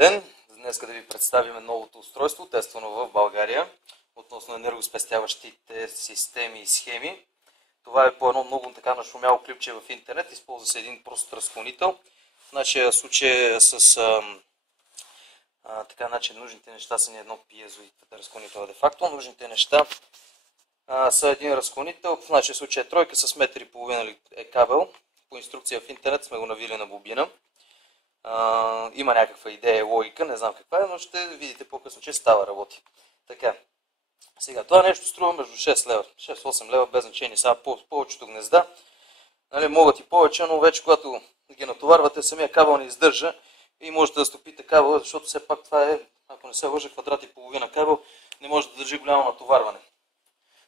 Ден! Днес да ви представим новото устройство, тествано в България, относно енергоспестяващите системи и схеми. Това е по едно много така нашумяло клипче в интернет. Използва се един прост разклонител. В нашия случай с нужните неща са ни едно пиезо и разклонител де-факто. Нужните неща са един разклонител, в нашия случай е тройка с 1,5 м е кабел. По инструкция в интернет сме го навили на бобина. Има някаква идея, логика, не знам каква е, но ще видите по-късно, че става работи. Така, сега това нещо струва между 6 лева, 6-8 лева, без значение, сега повечето гнезда. Могат и повече, но вече когато ги натоварвате, самия кабел не издържа и можете да стопите кабела, защото все пак това е, ако не се лъжа, 1,5 квадрата кабел, не може да държи голямо натоварване.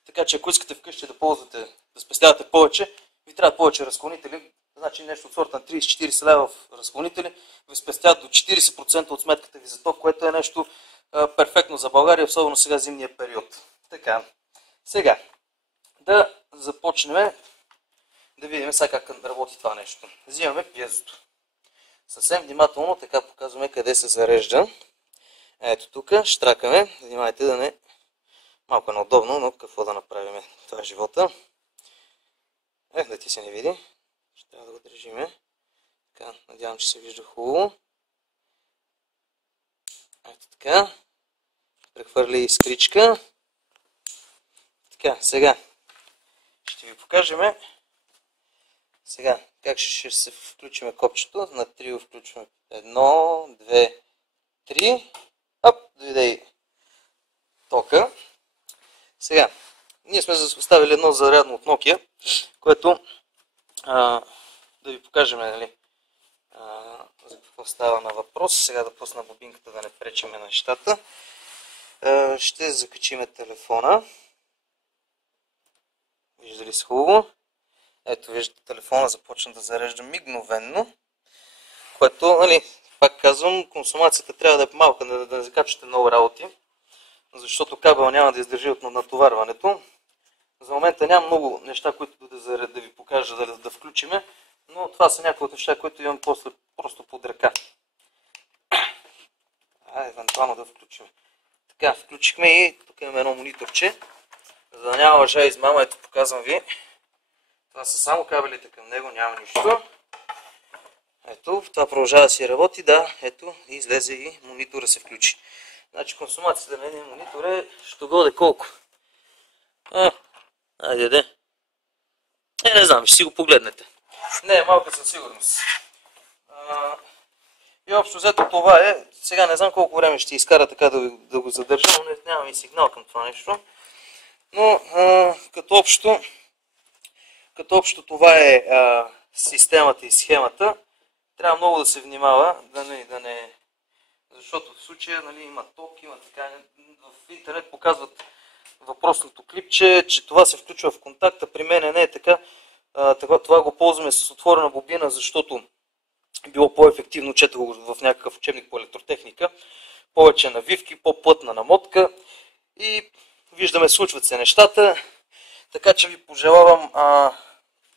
Така че ако искате вкъщи да ползвате, да спестявате повече, ви трябва повече разклонители. Значи нещо от сорта на 30-40 лева в разклонители ви спестяват до 40% от сметката ви за ток, което е нещо перфектно за България, особено сега зимния период. Така, сега да започнем да видим сега как работи това нещо. Взимаме пиезото. Съвсем внимателно така показваме къде се зарежда. Ето тук, штракаме. Внимайте да не... Малко е неудобно, но какво да направим? Това е живота. Да ти се не види. Ще трябва да го държиме. Така, надявам, че се вижда хубаво. Ето така. Прехвърли искричка. Така, сега ще ви покажем сега как ще се включим копчето. На 3 го включваме. 1, 2, 3. Оп, дойде и тока. Сега, ние сме оставили едно зарядно от Nokia, което да ви покажем за какво става на въпрос. Сега да пусна бобинката, да не пречиме на нещата. Ще закачиме телефона. Виждали се хубаво? Ето виждате, телефона започна да зарежда мигновенно, което, пак казвам, консумацията трябва да е малка, да не закачате много работи, защото кабел няма да издържи от натоварването. За момента няма много неща, които да ви покажа да включиме, но това са някои от неща, които имам после просто под ръка. Евентуално да включим. Така, включихме и тук имаме едно мониторче. За да няма лъжа и измама, ето показвам ви. Това са само кабелите към него, няма нищо. Ето, това продължава да си работи, да, ето, излезе и монитора се включи. Значи консумацията на един монитор е, ще годе колко? Айде де. Не знам, ще си го погледнете. Не е малка със сигурност. И общо взето това е. Сега не знам колко време ще изкара така да го задържа, но нямам и сигнал към това нещо. Но като общо това е системата и схемата. Трябва много да се внимава, защото в случая има ток, има така. В интернет показват въпросното клипче, че това се включва в контакта. При мен не е така. Това го ползваме с отворена бобина, защото било по-ефективно, четох го в някакъв учебник по електротехника. Повече навивки, по-плътна намотка и виждаме, случват се нещата. Така че ви пожелавам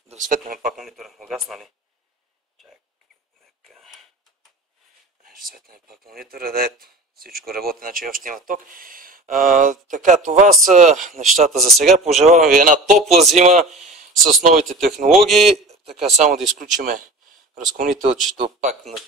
да светнем пак монитора. Угасна ли? Ще светнем пак монитора, да ето. Всичко работи, значи още има ток. Така, това са нещата за сега. Пожелавам ви една топла зима с новите технологии. Така, само да изключиме разклонителчето пак на